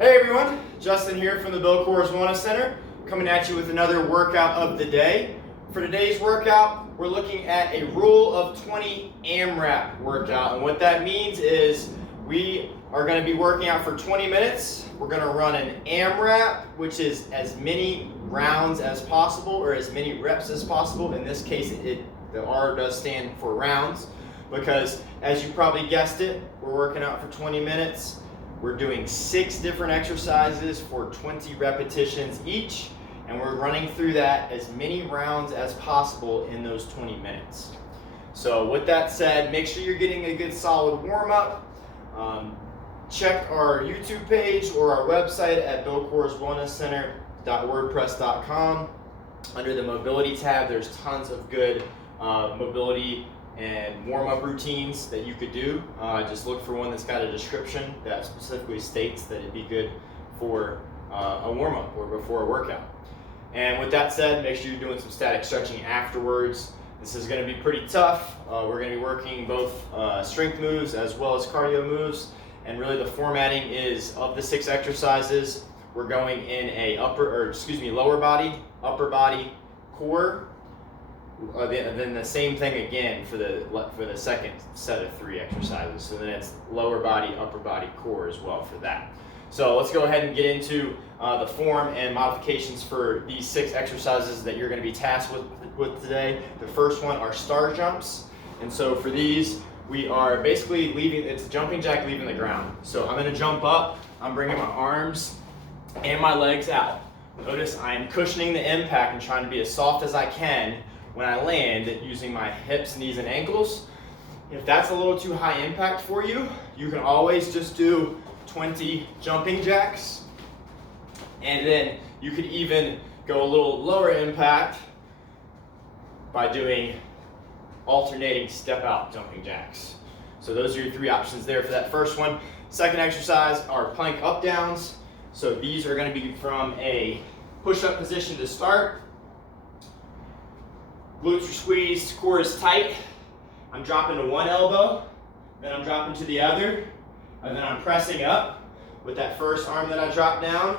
Hey everyone, Justin here from the Bill Coors Wellness Center, coming at you with another workout of the day. For today's workout, we're looking at a rule of 20 AMRAP workout, and what that means is we are going to be working out for 20 minutes. We're going to run an AMRAP, which is as many rounds as possible, or as many reps as possible. In this case, the R does stand for rounds, because as you probably guessed it, we're working out for 20 minutes. We're doing 6 different exercises for 20 repetitions each, and we're running through that as many rounds as possible in those 20 minutes. So with that said, make sure you're getting a good solid warm-up. Check our YouTube page or our website at billcoorswellnesscenter.wordpress.com. Under the mobility tab, there's tons of good mobility and warm-up routines that you could do. Just look for one that's got a description that specifically states that it'd be good for a warm-up or before a workout. And with that said, make sure you're doing some static stretching afterwards. This is going to be pretty tough. We're going to be working both strength moves as well as cardio moves, and really the formatting is of the 6 exercises, we're going in a lower body, upper body, core. Then the same thing again for the second set of 3 exercises. So then it's lower body, upper body, core as well for that. So let's go ahead and get into the form and modifications for these 6 exercises that you're going to be tasked with today. The first one are star jumps. And so for these, we are basically it's a jumping jack leaving the ground. So I'm going to jump up, I'm bringing my arms and my legs out. Notice I'm cushioning the impact and trying to be as soft as I can when I land, using my hips, knees, and ankles. If that's a little too high impact for you, you can always just do 20 jumping jacks. And then you could even go a little lower impact by doing alternating step out jumping jacks. So those are your 3 options there for that first one. Second exercise are plank up downs. So these are going to be from a push-up position to start. Glutes are squeezed, core is tight. I'm dropping to one elbow, then I'm dropping to the other, and then I'm pressing up with that first arm that I dropped down.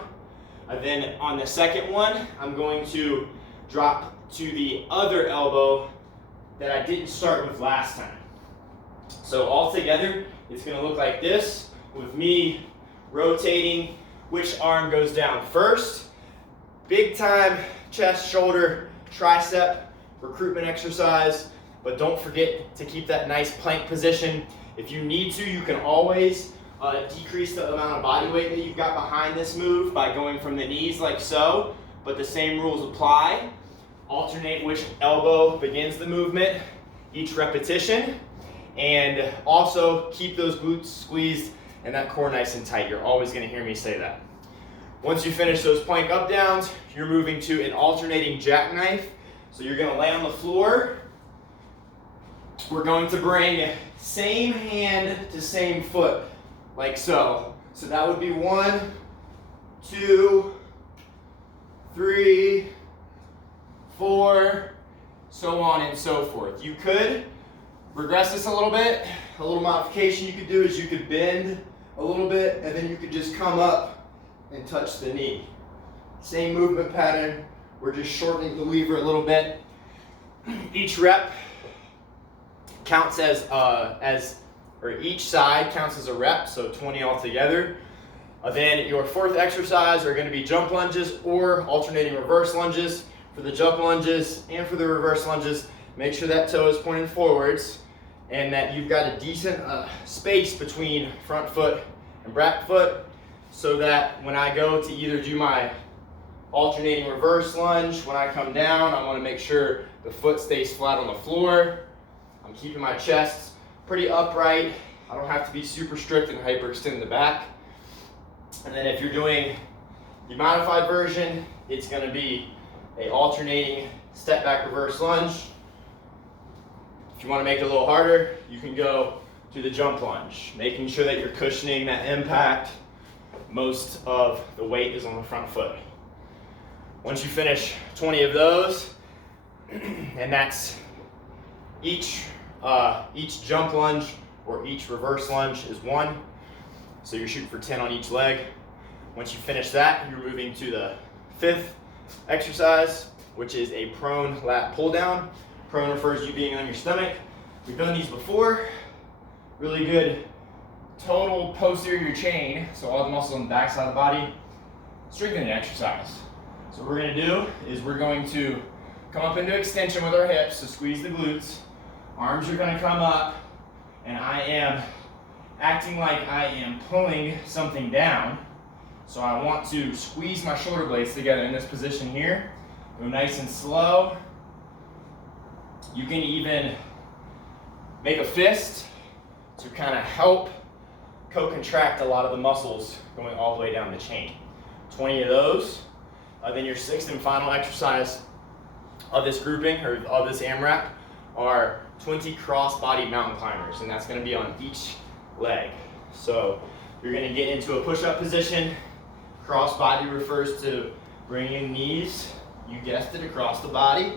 And then on the second one, I'm going to drop to the other elbow that I didn't start with last time. So all together, it's going to look like this, with me rotating which arm goes down first. Big time chest, shoulder, tricep recruitment exercise, but don't forget to keep that nice plank position. If you need to, you can always decrease the amount of body weight that you've got behind this move by going from the knees like so, but the same rules apply. Alternate which elbow begins the movement each repetition, and also keep those glutes squeezed and that core nice and tight. You're always going to hear me say that. Once you finish those plank up downs, you're moving to an alternating jackknife. So you're going to lay on the floor. We're going to bring same hand to same foot, like so. So that would be 1, 2, 3, 4, so on and so forth. You could regress this a little bit. A little modification you could do is you could bend a little bit, and then you could just come up and touch the knee. Same movement pattern. We're just shortening the lever a little bit. Each rep counts each side counts as a rep, so 20 altogether. Then your 4th exercise are going to be jump lunges or alternating reverse lunges. For the jump lunges and for the reverse lunges, make sure that toe is pointing forwards and that you've got a decent space between front foot and back foot, so that when I go to either do my alternating reverse lunge, when I come down, I want to make sure the foot stays flat on the floor. I'm keeping my chest pretty upright. I don't have to be super strict and hyperextend the back. And then if you're doing the modified version, it's going to be a alternating step back reverse lunge. If you want to make it a little harder, you can go to the jump lunge, making sure that you're cushioning that impact. Most of the weight is on the front foot. Once you finish 20 of those, and that's each jump lunge or each reverse lunge is 1. So you're shooting for 10 on each leg. Once you finish that, you're moving to the 5th exercise, which is a prone lat pull down. Prone refers to you being on your stomach. We've done these before. Really good total posterior chain, so all the muscles on the back side of the body. Strengthening exercise. So what we're going to do is we're going to come up into extension with our hips, so squeeze the glutes. Arms are going to come up, and I am acting like I am pulling something down. So I want to squeeze my shoulder blades together in this position here. Go nice and slow. You can even make a fist to kind of help co-contract a lot of the muscles going all the way down the chain. 20 of those. Then your 6th and final exercise of this grouping, or of this AMRAP, are 20 cross-body mountain climbers, and that's going to be on each leg. So you're going to get into a push-up position. Cross-body refers to bringing knees, you guessed it, across the body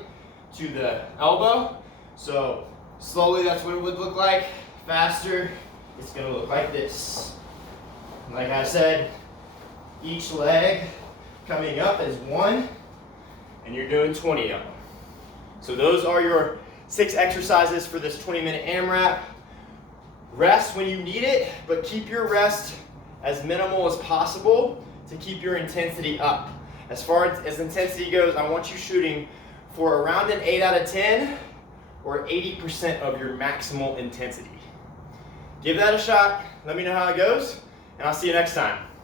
to the elbow. So slowly, that's what it would look like. Faster, it's going to look like this. Like I said, each leg coming up as one, and you're doing 20 of them. So those are your 6 exercises for this 20-minute AMRAP. Rest when you need it, but keep your rest as minimal as possible to keep your intensity up. As far as intensity goes, I want you shooting for around an 8 out of 10 or 80% of your maximal intensity. Give that a shot. Let me know how it goes, and I'll see you next time.